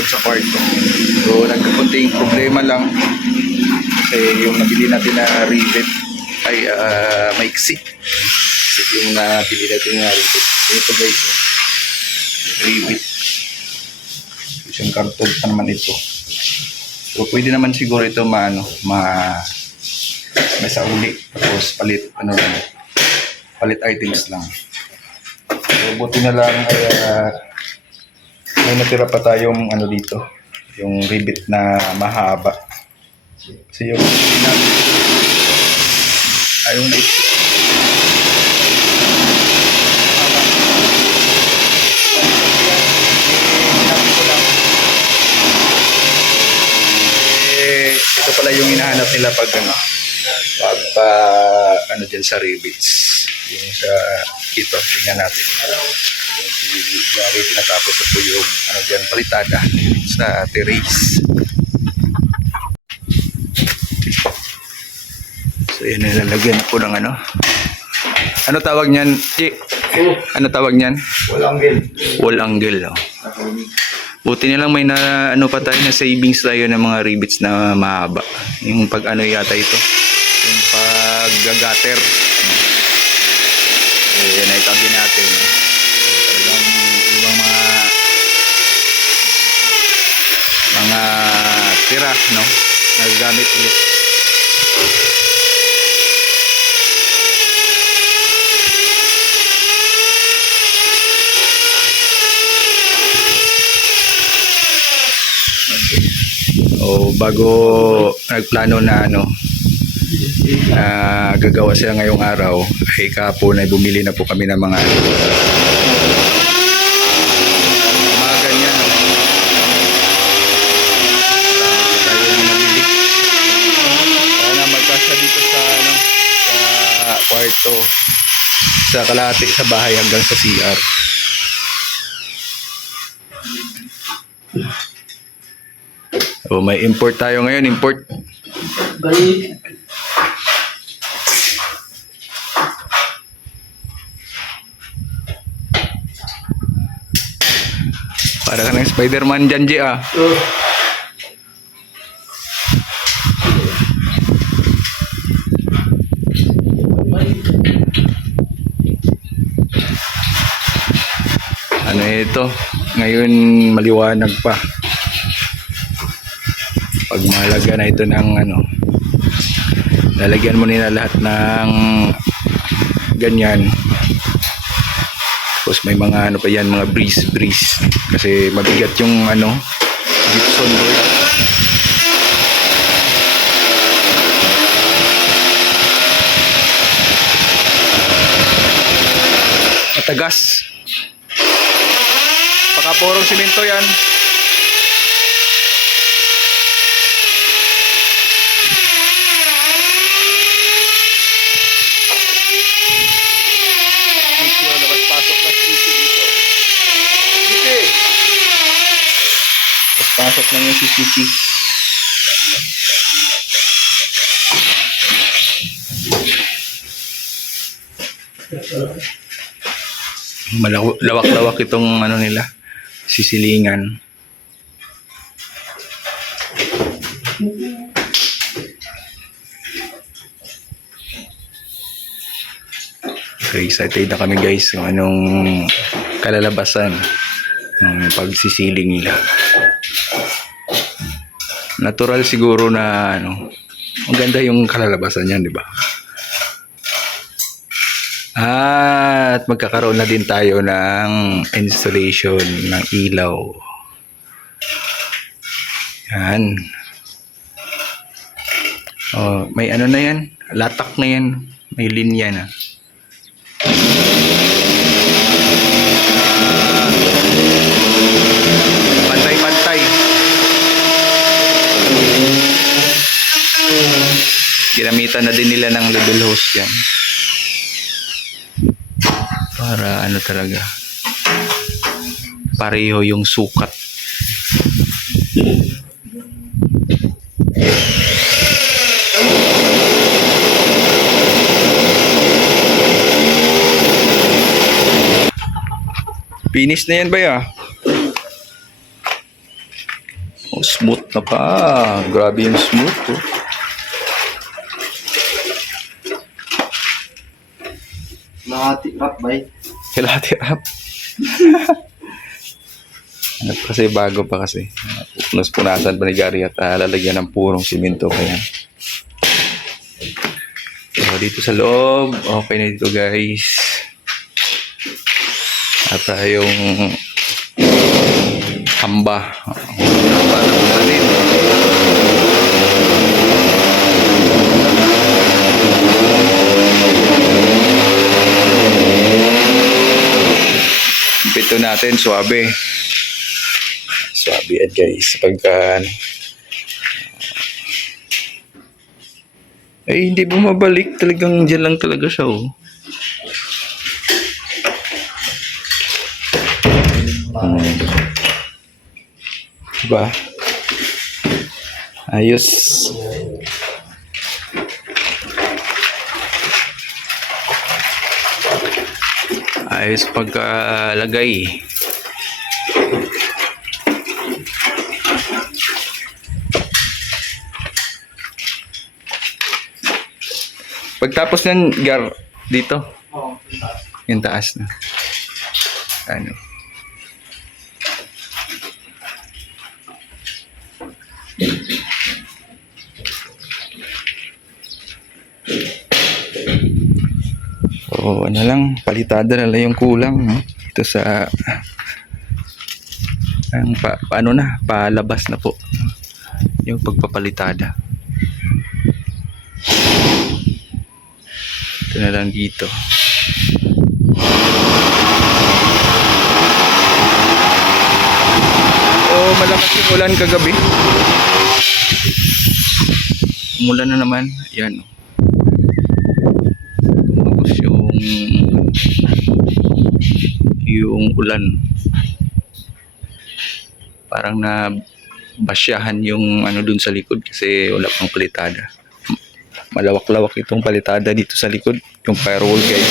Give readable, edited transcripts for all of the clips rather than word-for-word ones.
doon sa kwarto. So nagkakunting problema lang kasi yung nabili natin na rivet ay maiksi. Yung nabili natin na rivet. Ito guys, rivet. Isang karton pa naman ito. So pwede naman siguro ito may sa uli. Tapos palit items lang. So buti na lang ay may natira pa tayong dito, yung rivet na mahaba. Kasi yung ayaw na ito. Ito pala yung hinahanap nila pag dyan sa rivets. Yung sa ito, tingnan natin. Yung tinatapos na po yung dyan, palitada sa terrace. So yan, nilalagyan po ng ano tawag niyan? Ano tawag niyan? Wall angle. Wall angle. Oh. Buti na lang may pa tayo na savings tayo ng mga rivets na mahaba. Yung pag yata ito. Yung pag-gutter. Yan na itabi natin. Talagang ibang mga tira, no? Nagagamit ulit. O bago nagplano na gagawa sila ngayong araw, ay kahapon ay bumili na po kami ng mga ganyan. Tayo na nabili. Sana magkasya dito sa kwarto, sa kalahati sa bahay hanggang sa CR. Oh, may import tayo ngayon, import. Balik. Para ka ng Spider-Man dyan, G, ah. Ano ito? Ngayon maliwanag pa. Pag mahalaga na ito ng lalagyan mo nila lahat ng ganyan. Tapos may mga pa yan, mga breeze kasi mabigat yung gypsum board. Matagas. Baka purong simento yan. Pasok lang yung CCTV. Lawak-lawak itong nila, sisilingan. Okay, excited na kami guys kung anong kalalabasan ng pagsisiling nila. Natural siguro na maganda yung kalalabasan niyan, di ba? At magkakaroon na din tayo ng installation ng ilaw. Yan. Oh, may na yan, latak na yan, may linya na. Pantay-pantay. Ginamitan na din nila ng level hose yan. Para talaga, pareho yung sukat. Finish na yan ba ya? Oh, smooth na pa. Grabe yung smooth. Oh. Nahati rap bay. Kilati up. Ano kasi bago pa kasi. Punas-punasan pa ni Gary at lalagyan ng purong simento kaya. So, dito sa loob, okay na dito guys. At yung hamba. Hamba na punta dito. Pito natin, suabe. Suabe yan guys. Pagka hindi bumabalik. Talagang dyan lang talaga siya oh. Diba? Ayos. Ayos pagkalagay. Pagtapos ng gar dito, Oo. yung taas na. Ano? O ano lang, palitada na lang yung kulang no? Ito sa ang paano na, palabas na po yung pagpapalitada. Ito na lang dito. Oh, malakas yung ulan kagabi. Umulan na naman. Ayan. Tapos yung ulan. Parang na basyahan yung ano dun sa likod kasi wala pang palitada. Malawak-lawak itong palitada dito sa likod. Yung firewall guys.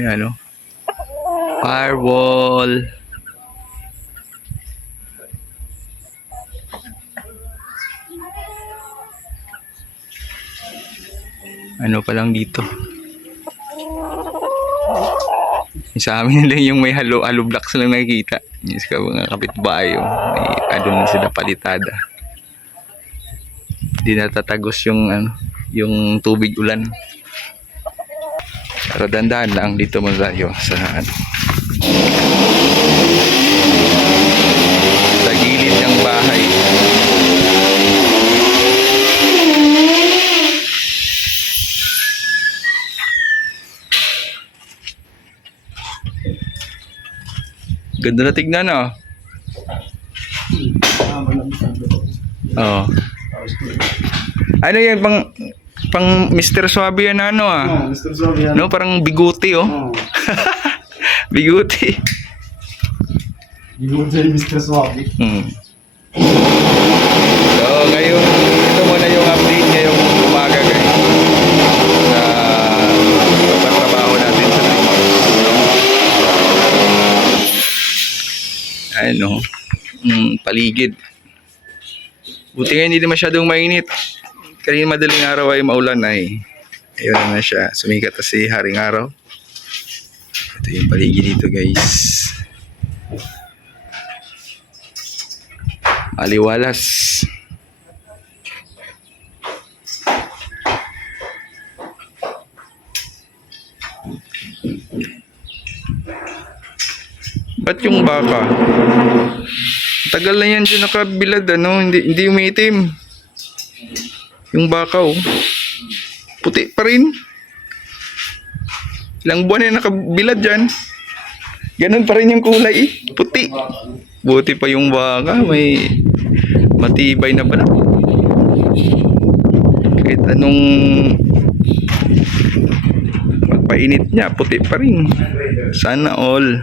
Ayan o. Firewall. Ano pa lang dito. Sa amin lang yung may halo blocks lang nakikita. Yung sa mga kapitbahay yung may adun sila palitada. Hindi natatagos yung ano, yung tubig ulan. Pero dandahan lang dito muna tayo sa ano, sa gilid ng bahay. Ganda na tignan oh. Oh. Ano yan pang Mr. Suabe yan ano ah. Oh, Mr. Zoe yan. No, parang bigote oh. Oh. Bigote. Ginuod sa'yo Mr. Suabe. So, ngayon, ito muna yung update ngayong umaga guys. Sa pagtrabaho natin sa ano, paligid. Buti nga hindi na masyadong mainit. Kanina madaling araw ay maulan ay. Ayun na siya. Sumikat na si Haring Araw. Ito yung paligid dito guys. Aliwalas. Ba't yung baka? Tagal na yan dyan nakabilad ano, hindi umiitim. Yung baka oh. Puti pa rin. Ilang buwan na nakabilad dyan. Ganun pa rin yung kulay puti. Buti pa yung baka, may matibay na pala. Kahit anong magpainit niya, puti pa rin. Sana all.